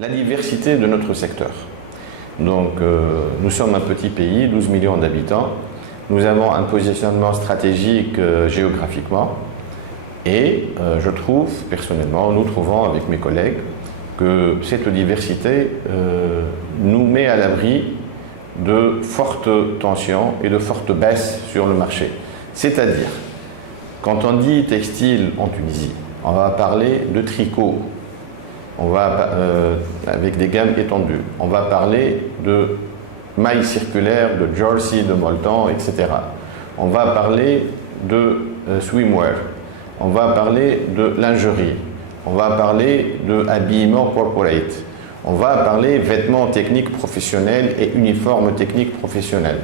La diversité de notre secteur. Donc, nous sommes un petit pays, 12 millions d'habitants. Nous avons un positionnement stratégique géographiquement. Et je trouve, personnellement, nous trouvons avec mes collègues, que cette diversité nous met à l'abri de fortes tensions et de fortes baisses sur le marché. C'est-à-dire, quand on dit textile en Tunisie, on va parler de tricot, avec des gammes étendues. On va parler de mailles circulaires, de jersey, de molleton, etc. On va parler de swimwear. On va parler de lingerie. On va parler de habillement corporate. On va parler vêtements techniques professionnels et uniformes techniques professionnels.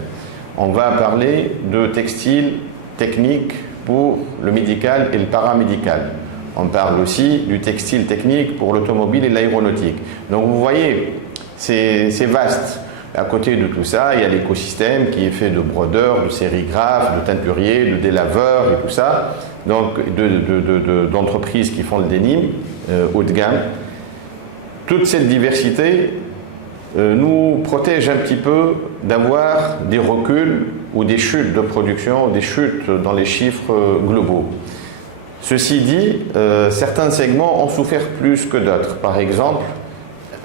On va parler de textiles techniques pour le médical et le paramédical. On parle aussi du textile technique pour l'automobile et l'aéronautique. Donc vous voyez, c'est vaste. À côté de tout ça, il y a l'écosystème qui est fait de brodeurs, de sérigraphes, de teinturiers, de délaveurs et tout ça. Donc d'entreprises qui font le denim haut de gamme. Toute cette diversité nous protège un petit peu d'avoir des reculs ou des chutes de production, des chutes dans les chiffres globaux. Ceci dit, certains segments ont souffert plus que d'autres. Par exemple,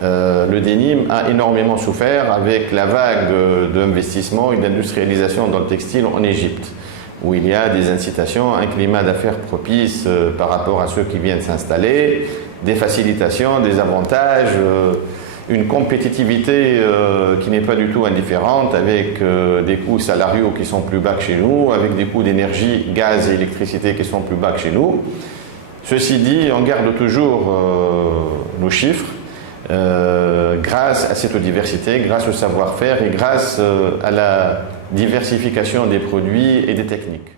le denim a énormément souffert avec la vague d'investissement et d'industrialisation dans le textile en Égypte, où il y a des incitations, un climat d'affaires propice par rapport à ceux qui viennent s'installer, des facilitations, des avantages, une compétitivité qui n'est pas du tout indifférente, avec des coûts salariaux qui sont plus bas que chez nous, avec des coûts d'énergie, gaz et électricité qui sont plus bas que chez nous. Ceci dit, on garde toujours nos chiffres grâce à cette diversité, grâce au savoir-faire et grâce à la diversification des produits et des techniques.